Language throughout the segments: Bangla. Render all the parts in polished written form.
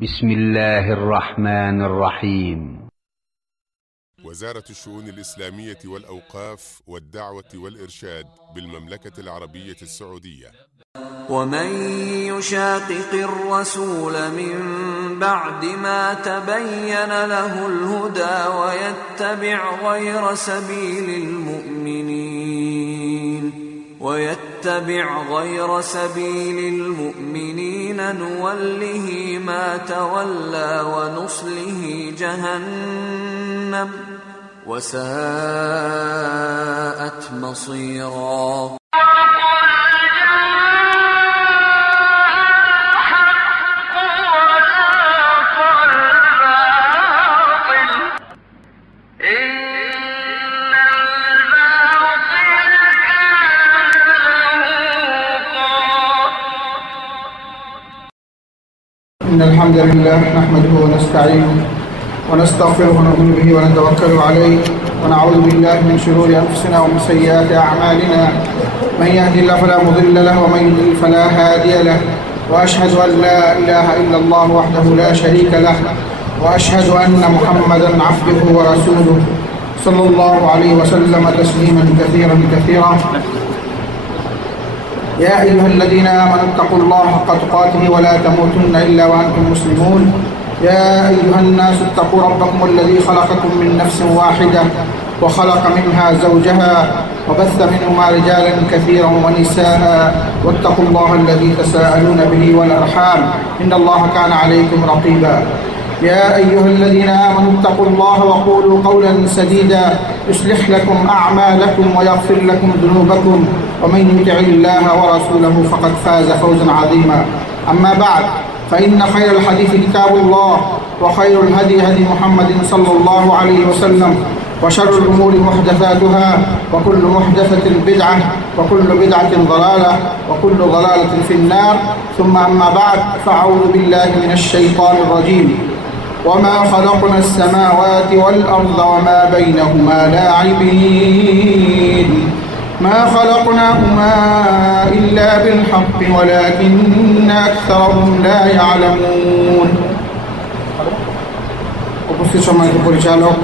بسم الله الرحمن الرحيم. وزارة الشؤون الإسلامية والأوقاف والدعوة والإرشاد بالمملكة العربية السعودية. ومن يشاقق الرسول من بعد ما تبين له الهدى ويتبع غير سبيل المؤمنين نوله ما تولى ونصله جهنم وساءت مصيرا. إن الحمد لله نحمده ونستعينه ونستغفره ونؤمن به ونتوكل عليه ونعوذ بالله من شرور أنفسنا ومن سيئات أعمالنا. من يهد الله فلا مضل له ومن يضلل فلا هادي له، وأشهد أن لا إله إلا الله وحده لا شريك له، وأشهد أن محمدا عبده ورسوله صلى الله عليه وسلم تسليما كثيرا كثيرا. يا أيها الذين آمنوا اتقوا الله حق تقاته ولا تموتن إلا وأنتم مسلمون. يا أيها الناس اتقوا ربكم الذي خلقكم من نفس واحدة وخلق منها زوجها وبث منهما رجالا كثيرا ونساء، واتقوا الله الذي تساءلون به والأرحام إن الله كان عليكم رقيبا. يا أيها الذين آمنوا اتقوا الله وقولوا قولا سديدا يصلح لكم أعمالكم ويغفر لكم ذنوبكم، ومن يطع الله ورسوله فقد فاز فوزا عظيما. أما بعد، فإن خير الحديث كتاب الله، وخير الهدي هدي محمد صلى الله عليه وسلم، وشر الأمور محدثاتها، وكل محدثة بدعة، وكل بدعة ضلالة، وكل ضلالة في النار. ثم أما بعد، فأعوذ بالله من الشيطان الرجيم. وما خلقنا السماوات والأرض وما بينهما لاعبين ما خلقناهما إلا بالحق ولكن أكثرهم لا يعلمون. উপস্থিত সম্মানিত পরিচালক,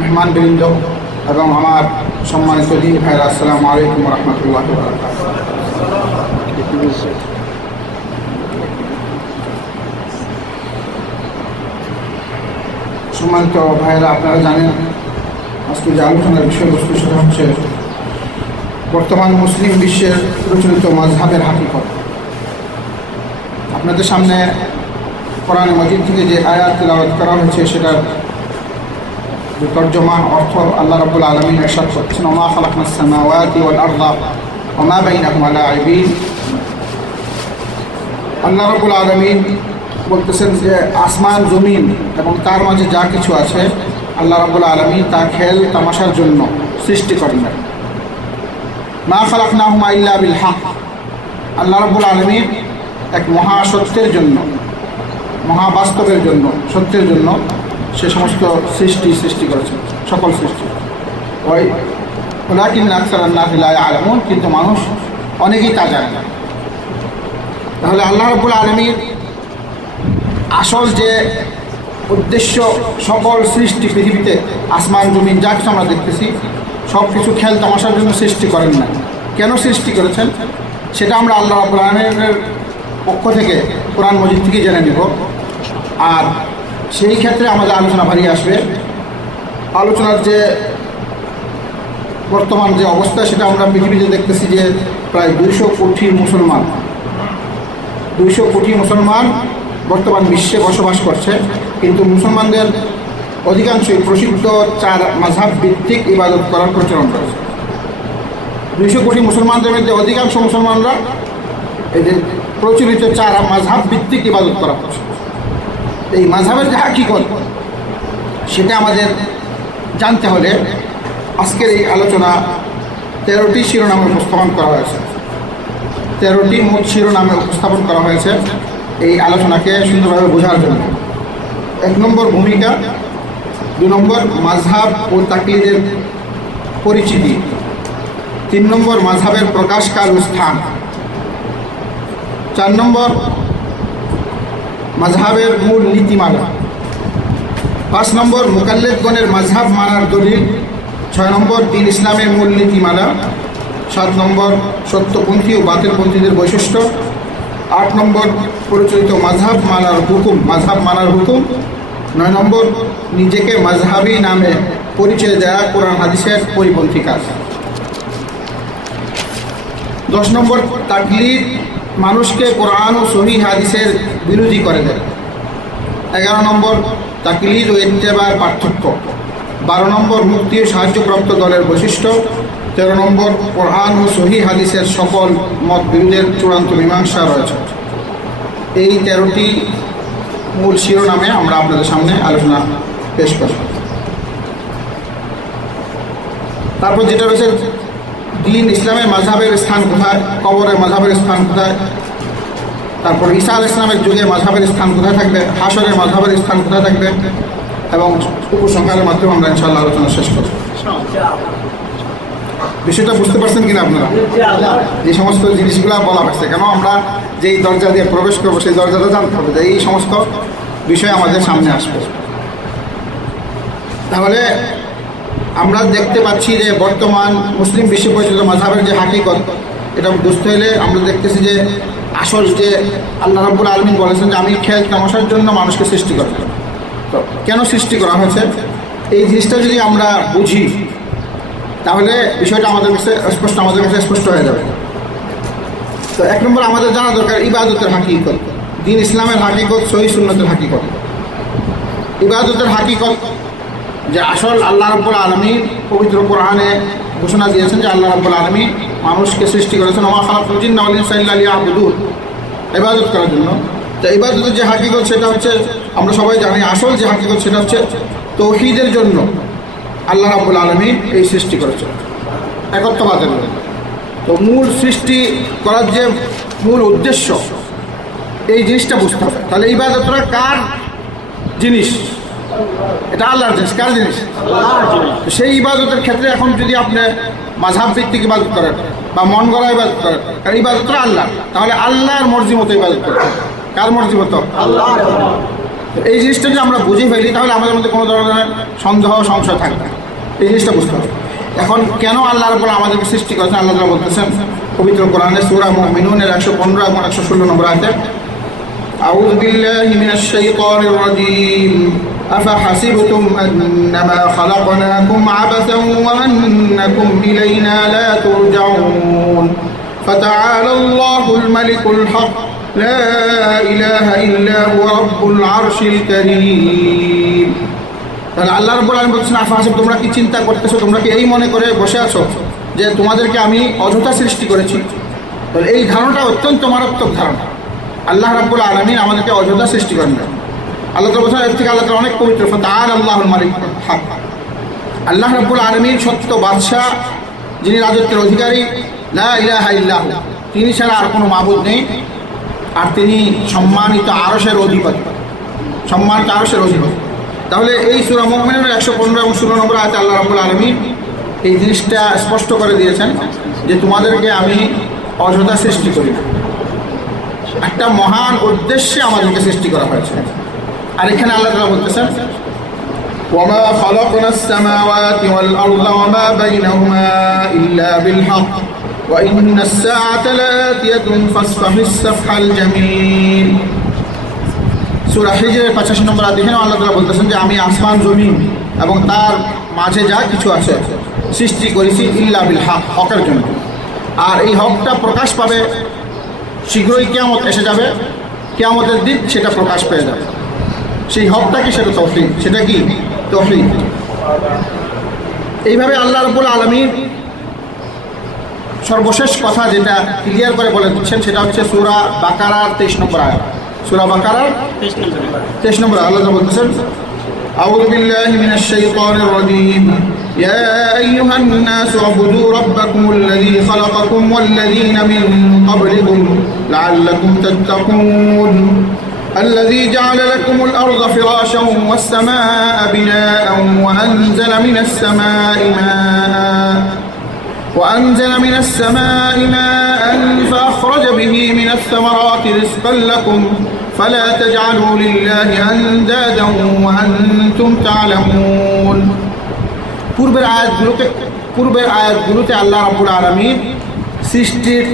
মেহমান বৃন্দ এবং আমার সম্মানিত দিনী ভাইরা, আসসালামু আলাইকুম ওয়া রাহমাতুল্লাহি ওয়া বারাকাতুহু। সম্মানিত ভাইরা, আপনারা জানেন আজকে যে আলোচনার বিষয়বস্তু সেটা হচ্ছে বর্তমান মুসলিম বিশ্বের প্রচলিত মাযহাবের হাকিকত। আপনাদের সামনে কোরআন মাজিদ থেকে যে আয়াত তেলাওয়াত করা হয়েছে সেটার যে তর্জমা অর্থ আল্লাহ রাব্বুল আলামিন ইরশাদ করছেন, ওমা খালাকনাস সামাওয়াতি ওয়াল আরদা ওমা বাইনাহুমা লাঈবিন। আল্লাহ রাব্বুল আলামিন বলতেছেন যে আসমান জমিন এবং তার মাঝে যা কিছু আছে আল্লাহ রাব্বুল আলামিন তা খেল তামাশার জন্য সৃষ্টি করেন না। মা খালাকনাহুমা ইল্লা বিল হক। আল্লাহ রাব্বুল আলামিন এক মহাসত্যের জন্য, মহাবাস্তবের জন্য, সত্যের জন্য সে সমস্ত সৃষ্টি করেছেন, সকল সৃষ্টি। ওয়ালাকিন্না আকসারান নাসি লা ইয়ালামুন, কিন্তু মানুষ অনেকেই তা জানে না। তাহলে আল্লাহ রাব্বুল আলামিন আসল যে উদ্দেশ্য, সকল সৃষ্টি পৃথিবীতে আসমান জমিন যা কিছু আমরা দেখতেছি সব কিছু খেল তামাশার জন্য সৃষ্টি করেন না। কেন সৃষ্টি করেছেন সেটা আমরা আল্লাহ রাব্বুল আলামিনের পক্ষ থেকে কোরআন মাজিদ থেকে জেনে নেব। আর সেই ক্ষেত্রে আমাদের আলোচনা ভারী আসবে। আলোচনার যে বর্তমান যে অবস্থা সেটা আমরা পৃথিবীতে দেখতেছি যে প্রায় 200 কোটি মুসলমান বর্তমান বিশ্বে বসবাস করছে, কিন্তু মুসলমানদের অধিকাংশই প্রসিদ্ধ 4 মাযহাব ভিত্তিক ইবাদত করার প্রচলন রয়েছে। 200 কোটি মুসলমানদের মধ্যে অধিকাংশ মুসলমানরা এদের প্রচলিত 4 মাযহাব ভিত্তিক ইবাদত করা হচ্ছে। এই মাযহাবের যে হাকিকত সেটা আমাদের জানতে হলে আজকের এই আলোচনা 13টি শিরোনামে উপস্থাপন করা হয়েছে। 13টি মোট শিরোনামে উপস্থাপন করা হয়েছে এই আলোচনাকে সুন্দরভাবে বোঝার জন্য। 1 নম্বর ভূমিকা, 2 নম্বর মাযহাব ও তাকলিদের পরিচিতি, 3 নম্বর মাযহাবের প্রকাশকাল ও স্থান, 4 নম্বর মাযহাবের মূল নীতিমালা। 5 নম্বর মুকাল্লিদগণের মাযহাব মানার দলিল। 6 নম্বর দ্বীন ইসলামের মূল নীতিমালা। 7 নম্বর সত্যপন্থী ও বাতিলপন্থীদের বৈশিষ্ট্য। 8 নম্বর পরিচালিত মাযহাব মানার হুকুম। 9 নম্বর নিজেকে মাযহাবী নামে পরিচয় দেওয়া কোরআন হাদিসের পরিপন্থী কাজ। 10 নম্বর তাকলিদ মানুষকে কোরআন ও সহিহ হাদিসের বিরোধী করে দেয়। 11 নম্বর তাকলিদ ও ইত্তেবার পার্থক্য। 12 নম্বর মুক্তি ও সাহায্যপ্রাপ্ত দলের বৈশিষ্ট্য। 13 নম্বর কোরআন ও সহিহ হাদিসের সকল মত বিরোধের চূড়ান্ত মীমাংসা রয়েছে। এই 13টি মূল শিরোনামে আমরা আপনাদের সামনে আলোচনা পেশ করব। তারপর যেটা রয়েছে দ্বীন ইসলামের মাযহাবের স্থান কোথায়, কবরের মাযহাবের স্থান কোথায়, তারপর ঈসা আলাইহিস সালামের যুগে মাযহাবের স্থান কোথায় থাকবে, হাশরের মাযহাবের স্থান কোথায় থাকবে, এবং উপসংহারের মাধ্যমে আমরা ইনশাআল্লাহ আলোচনা শেষ করব। বিষয়টা বুঝতে পারছেন কিনা আপনারা? যে সমস্ত জিনিসগুলো বলা হচ্ছে, কেন আমরা যেই দরজা দিয়ে প্রবেশ করবো সেই দরজাটা জানতে হবে যে এই সমস্ত বিষয় আমাদের সামনে আসবে। তাহলে আমরা দেখতে পাচ্ছি যে বর্তমান মুসলিম বিশ্ব পরিচিত মাযহাবের যে হাকিকত, এটা বুঝতে হলে আমরা দেখতেছি যে আসল যে আল্লাহ রাব্বুল আলামিন বলেছেন যে আমি খেল তামাশার জন্য মানুষকে সৃষ্টি করি। তো কেন সৃষ্টি করা হয়েছে এই জিনিসটা যদি আমরা বুঝি তাহলে বিষয়টা আমাদের কাছে স্পষ্ট হয়ে যাবে। তো 1 নম্বর আমাদের জানা দরকার ইবাদতের হাকিকত, দ্বীন ইসলামের হাকিকত, সহিহ সুন্নতের হাকিকত। ইবাদতের হাকিকত যে আসল আল্লাহ রাব্বুল আলামিন পবিত্র কোরআনে ঘোষণা দিয়েছেন যে আল্লাহ রাব্বুল আলামিন মানুষকে সৃষ্টি করেছেন ওয়া খালাকাল জিন্না ওয়াল ইনসা ইল্লা লিয়াবুদুন, ইবাদত করার জন্য। তো ইবাদতের যে হাকিকত সেটা হচ্ছে আমরা সবাই জানি, আসল যে হাকিকত সেটা হচ্ছে তাওহীদের জন্য আল্লাহ রাব্বুল আলামিন এই সৃষ্টি করেছেন, একত্ববাদের জন্য। তো মূল সৃষ্টি করার যে মূল উদ্দেশ্য এই জিনিসটা বুঝতে হবে। তাহলে ইবাদতটা কার জিনিস? এটা আল্লাহর জিনিস। কার জিনিস? সেই ইবাদতের ক্ষেত্রে এখন যদি আপনি মাযহাব ভিত্তিক ইবাদত করেন বা মন গড়া ইবাদত করেন, কারণ ইবাদতটা আল্লাহ, তাহলে আল্লাহর মর্জি মতো ইবাদত করতে। কার মর্জি মতো? আল্লাহ। এই জিনিসটা যদি আমরা বুঝে ফেলি তাহলে আমাদের মধ্যে কোনো ধরনের সন্দেহ সংশয় থাকবে না। এই জিনিসটা বুঝতে হবে। এখন কেন আল্লাহ রাব্বুল আমাদেরকে সৃষ্টি করেছেন আল্লাহ তাআলা বলতেছেন পবিত্র কোরআনে সূরা মুমিনুনের 115 এবং 116 নম্বর আয়াতে, আউযু বিল্লাহি মিনাশ শাইতানির রাজীম আফাহাসিবতুম আন্নামা খালাকনাকুম আবাসান ওয়া আন্নাকুম ইলাইনা লা তুরজাউন ফাতাআলাল্লাহুল মালিকুল হক লা ইলাহা ইল্লা হুয়া রাব্বুল আরশিল কারীম। তাহলে আল্লাহ রাব্বুল আলামিন বলছেন আফাহাসিব, তোমরা কি চিন্তা করতেছো, তোমরা কি এই মনে করে বসে আছো যে তোমাদেরকে আমি অযথা সৃষ্টি করেছি? তাহলে এই ধারণাটা অত্যন্ত মারাত্মক ধারণা। আল্লাহ রাব্বুল আলামিন আমাদেরকে অযথা সৃষ্টি করেন না। আল্লাহ তাআলা বলেন, এর থেকে আল্লাহ তাআলা অনেক পবিত্র, ফাতাআলাল্লাহুল মালিকুল হক। আল্লাহ রাব্বুল আলামিন সত্য বাদশা, যিনি রাজত্বের অধিকারী, লা ইলাহা ইল্লাহু, তিনি ছাড়া আর কোনো মাবুদ নেই, আর তিনি সম্মানিত আরশের অধিপতি, সম্মানিত আরশের অধিপতি। তাহলে এই সূরা মুমিনুনের 115 এবং 16 নম্বর আয়াতে আল্লাহ রাব্বুল আলামিন এই জিনিসটা স্পষ্ট করে দিয়েছেন যে তোমাদেরকে আমি অযথা সৃষ্টি করি না, একটা মহান উদ্দেশ্যে আমাদেরকে সৃষ্টি করা হয়েছে। আর এখানে আল্লাহ তাআলা বলতেছেন ওয়ামা খালাকনাস সামাওয়াতি ওয়াল আরদা ওয়ামা বাইনাহুমা ইল্লা বিল হক ওয়া ইন্নাস সাআতা লাআতিয়াতুন ফাসফাহিস সাফহাল জামিল। সূরা হিজরের 85 নম্বর আয়াতে এখানে আল্লাহ তাআলা বলতেছেন যে আমি আসমান জমিন এবং তার মাঝে যা কিছু আছে সৃষ্টি করেছি ইল্লা বিল হক, হকের জন্য। আর এই হকটা প্রকাশ পাবে শীঘ্রই, কিয়ামত এসে যাবে, কিয়ামতের দিন সেটা প্রকাশ পেয়ে যাবে। সেই হকটা কি? সেটা তাওহীদ। সেটা কি? তাওহীদ। এইভাবে আল্লাহ রাব্বুল আলামিন সর্বশেষ কথা যেটা ক্লিয়ার করে বলে দিচ্ছেন সেটা হচ্ছে সূরা বাকারার 23 নম্বর আয়াত। সূরা বাকারার 23 নম্বর আল্লাহ তাআলা বলতেছেন আউযু বিল্লাহি মিনাশ শাইতানির রাজীম ইয়া আইয়ুহান নাসু উবুদু রাব্বাকুমুল্লাযী খালাকাকুম ওয়াল্লাযীনা মিন ক্বাবলিকুম লাআল্লাকুম তাত্তাকুন الذي جعل لكم الأرض فراشا والسماء بناء وأنزل من السماء ماء فأخرج به من الثمرات رزقا لكم فلا تجعلوا لله أندادا وأنتم تعلمون পূর্বের আয়াতগুলোতে আল্লাহ রাব্বুল আলামিন সৃষ্টির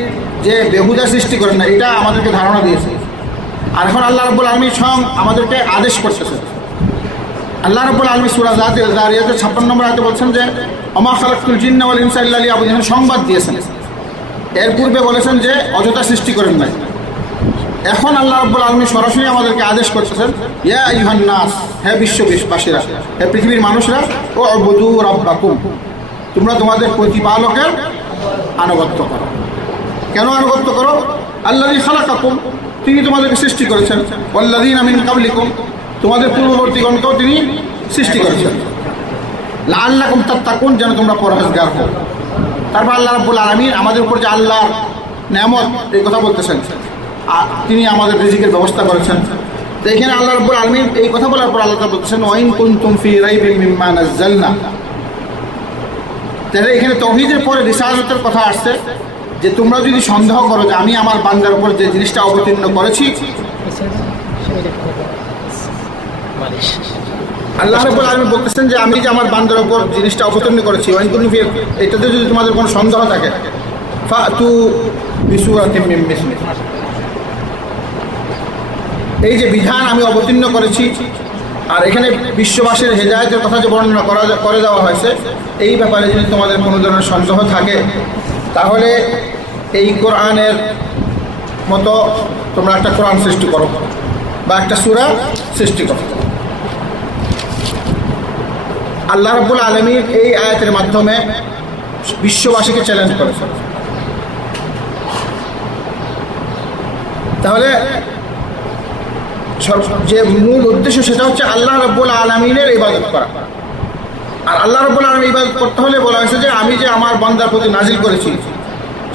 যে বেহুদা সৃষ্টি করেন না, এটা আমাদেরকে ধারণা দিয়েছে। আর এখন আল্লাহ রাব্বুল আলামিন স্বয়ং আমাদেরকে আদেশ করতেছেন। আল্লাহ রাব্বুল আলামিন সূরা যারিয়াতের 56 নম্বর আয়াতে বলছেন যে ওমা খালাকতুল জিন্না ওয়াল ইনসা ইল্লা লিয়াবুদুন, সংবাদ দিয়েছেন। এর পূর্বে বলেছেন যে অযথা সৃষ্টি করেন নাই। এখন আল্লাহ রাব্বুল আলামিন সরাসরি আমাদেরকে আদেশ করতেছেন, ইয়া আইয়ুহান নাস, হে বিশ্ববাসীরা, হে পৃথিবীর মানুষরা, উবুদু রাব্বাকুম, তোমরা তোমাদের প্রতিপালকের আনুগত্য করো। কেন আনুগত্য করো? আল্লাযী খালাকাকুম, তিনি তোমাদেরকে সৃষ্টি করেছেন, ওয়াল্লাযীনা মিন ক্বাবলিকুম, তোমাদের পূর্ববর্তীগণকেও তিনি সৃষ্টি করেছেন, লাআল্লাকুম তাত্তাকুন, যেন তোমরা পরহেজগার হও। তারপর আল্লাহ রাব্বুল আলামিন আমাদের উপর যে আল্লাহর নেয়ামত, এই কথা বলতেছেন, তিনি আমাদের রিজিকের ব্যবস্থা করেছেন। তো এখানে আল্লাহ রাব্বুল আলামিন এই কথা বলার পর আল্লাহ তাআলা বলতেছেন ওয়াইন কুনতুম ফি রাইবিন মিম্মা নাযালনা। তাহলে এখানে তাওহীদের পরে রিসালাতের কথা আসছে, যে তোমরা যদি সন্দেহ করো যে আমি আমার বান্দার উপর যে জিনিসটা অবতীর্ণ করেছি, আল্লাহ রাব্বুল আলামিন বলতেছেন যে আমি যে আমার বান্দার উপর জিনিসটা অবতীর্ণ করেছি, ওয়াইন কুনতুম ফি, এটাতে যদি তোমাদের কোনো সন্দেহ থাকে, ফাতু বিসূরাতিন মিন মিসলি, এই যে বিধান আমি অবতীর্ণ করেছি, আর এখানে বিশ্ববাসীর হেদায়েতের কথা যে বর্ণনা করে দেওয়া হয়েছে, এই ব্যাপারে যদি তোমাদের কোনো ধরনের সন্দেহ থাকে, তাহলে এই কোরআনের মতো তোমরা একটা কোরআন সৃষ্টি করো বা একটা সূরা সৃষ্টি করো। আল্লাহ রাব্বুল আলামিন এই আয়াতের মাধ্যমে বিশ্ববাসীকে চ্যালেঞ্জ করেছে। তাহলে যে মূল উদ্দেশ্য সেটা হচ্ছে আল্লাহ রাব্বুল আলামিনের ইবাদত করা। আর আল্লাহ রাব্বুল আলামিনের ইবাদত করতে হলে বলা হয়েছে যে আমি যে আমার বান্দার প্রতি নাজিল করেছি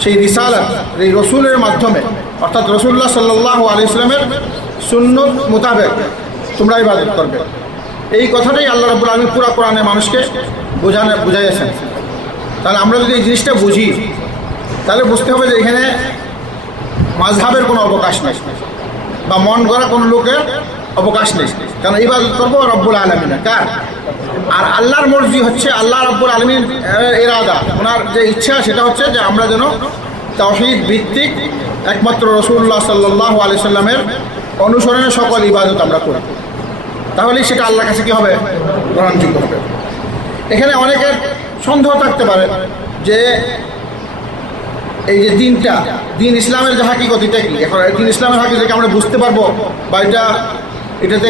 সেই রিসালাত, এই রসুলের মাধ্যমে, অর্থাৎ রাসূলুল্লাহ সাল্লাল্লাহু আলাইহি ওয়াসাল্লামের সুন্নত মোতাবেক তোমরা ইবাদত করবে। এই কথাটাই আল্লাহ রাব্বুল আলামিন পুরো কোরআনে মানুষকে বুঝাইয়েছেন। তাহলে আমরা যদি এই জিনিসটা বুঝি, তাহলে বুঝতে হবে যে এখানে মাযহাবের কোনো অবকাশ নেই বা মন গড়া কোনো লোকের অবকাশ নেই, কারণ ইবাদত করবো রব্বুল আলামিনের কার। আর আল্লাহর মর্জি হচ্ছে, আল্লাহ রব্বুল আলামিন ইরাদা, ওনার যে ইচ্ছা সেটা হচ্ছে যে আমরা যেন তাওহীদ ভিত্তিক একমাত্র রাসূলুল্লাহ সাল্লাল্লাহু আলাইহি সাল্লামের অনুসরণে সকল ইবাদত আমরা করি, তাহলেই সেটা আল্লাহর কাছে কি হবে? গ্রহণযোগ্য হবে। এখানে অনেকের সন্দেহ থাকতে পারে যে এই যে দিন ইসলামের যে হাকিকত, এটা কি? এখন দিন ইসলামের হাকিকতকে আমরা বুঝতে পারবো বা এটাতে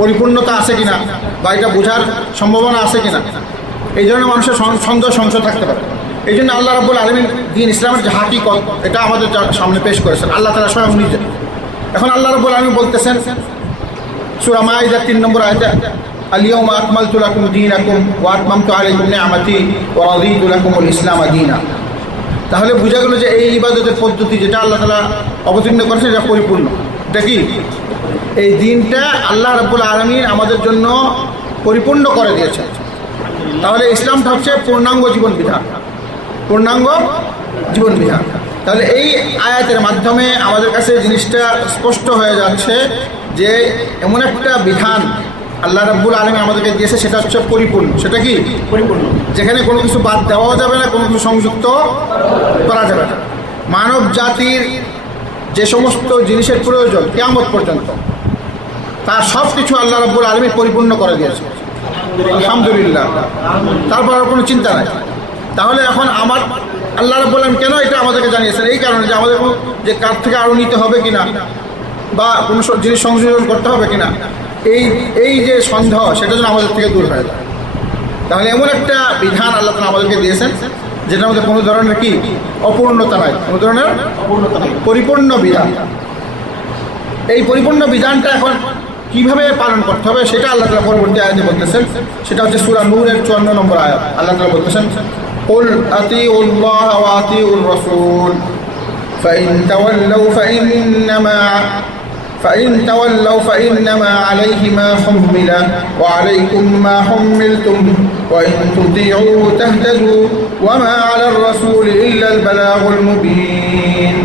পরিপূর্ণতা আছে কিনা বা এটা বোঝার সম্ভাবনা আছে কিনা, এই ধরনের মানুষের সংশয় থাকতে পারে। এই জন্য আল্লাহ রাব্বুল আলামিন দিন ইসলামের যে হাকিকত, এটা আমাদের সামনে পেশ করেছেন আল্লাহ তাআলা স্বয়ং নিজে। এখন আল্লাহ রাব্বুল আলামিন বলতেছেন সূরা মাইদা 3 নম্বর আয়াতে, আল-ইয়াওমা আকমালতু লাকুম দীনাকুম ওয়া আতমামতু আলাইকুম নি'মাতি ওয়া রাদিতু লাকুমুল ইসলামা দীনা। তাহলে বোঝা গেল যে এই ইবাদতের পদ্ধতি যেটা আল্লাহ তাআলা অবতীর্ণ করেছে, এটা পরিপূর্ণ। এটা কি? এই দিনটা আল্লাহ রাব্বুল আলামিন আমাদের জন্য পরিপূর্ণ করে দিয়েছে। তাহলে ইসলামটা হচ্ছে পূর্ণাঙ্গ জীবন বিধান, পূর্ণাঙ্গ জীবন বিধান। তাহলে এই আয়াতের মাধ্যমে আমাদের কাছে জিনিসটা স্পষ্ট হয়ে যাচ্ছে যে এমন একটা বিধান আল্লাহ রাব্বুল আলামিন আমাদেরকে দিয়েছে, সেটা হচ্ছে পরিপূর্ণ। সেটা কি? পরিপূর্ণ, যেখানে কোনো কিছু বাদ দেওয়াও যাবে না, কোনো কিছু সংযুক্ত করা যাবে না। মানব জাতির যে সমস্ত জিনিসের প্রয়োজন কিয়ামত পর্যন্ত, তার সব কিছু আল্লাহ রাব্বুল আলামিন পরিপূর্ণ করে দিয়েছে, আলহামদুলিল্লাহ। তারপর আর কোনো চিন্তা নাই। তাহলে এখন আমার আল্লাহ রাব্বুল আলামিন কেন এটা আমাদেরকে জানিয়েছেন? এই কারণে যে আমাদের যে কার থেকে আরও নিতে হবে কিনা বা কোনো জিনিস সংযোজন করতে হবে কিনা, এই যে সন্দেহ, সেটা যেন আমাদের থেকে দূর হয়ে যায়। তাহলে এমন একটা বিধান আল্লাহ তাআলা আমাদেরকে দিয়েছেন যেটার মধ্যে কোনো ধরনের কি অপূর্ণতা নাই, কোনো ধরনের অপূর্ণতা নাই, পরিপূর্ণ বিধান। এই পরিপূর্ণ বিধানটা এখন কিভাবে পালন করতে হবে সেটা আল্লাহ তাআলা পরবর্তী আয়াতে বলতেছেন। সেটা হচ্ছে সূরা নূরের 54 নম্বর আয়াত। আল্লাহ তাআলা বলতেছেন, কুল আতিউল্লাহ ওয়া আতিউর রাসূল ফাইন তাওয়াল্লাউ ফাইন্নামা আলাইহি মা হুম্মিলা ওয়া আলাইকুম মা হুম্মিলতুম ওয়া ইন তুতিউ তাহতাদু ওয়া মা আলার রাসূলি ইল্লাল বালাগুল মুবিন।